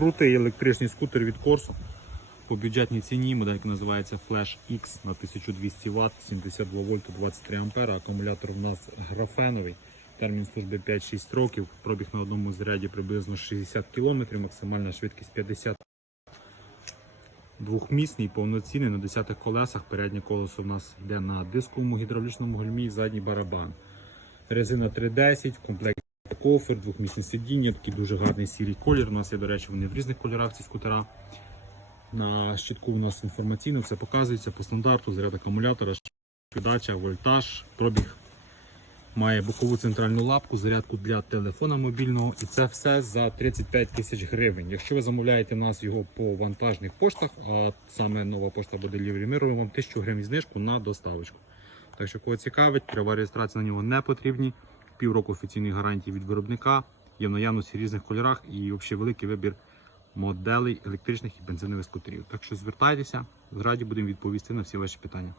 Крутий електричний скутер від Corso. По бюджетній ціні моделька називається Flash X на 1200 Вт, 72 вольт, 23 А. Акумулятор у нас графеновий. Термін служби 5-6 років. Пробіг на одному заряді приблизно 60 км, максимальна швидкість 50 Двохмісний, повноцінний на 10 колесах. Переднє колесо у нас йде на дисковому гідравлічному гальмі, задній барабан. Резина 310, в комплекті кофер, двохмісне сидіння, такий дуже гарний сірий колір. У нас є, до речі, вони в різних кольорах ці скутера. На щитку у нас інформаційно все показується по стандарту, заряд акумулятора, передача, вольтаж, пробіг. Має бокову центральну лапку, зарядку для телефона мобільного і це все за 35 тисяч гривень. Якщо ви замовляєте в нас його по вантажних поштах, а саме нова пошта буде Delivery, ми робимо вам 1000 гривень знижку на доставочку. Так що кого цікавить, права реєстрація на нього не потрібні. Півроку офіційних гарантій від виробника, є в наявності різних кольорах і взагалі великий вибір моделей електричних і бензинових скутерів. Так що звертайтеся, раді будемо відповісти на всі ваші питання.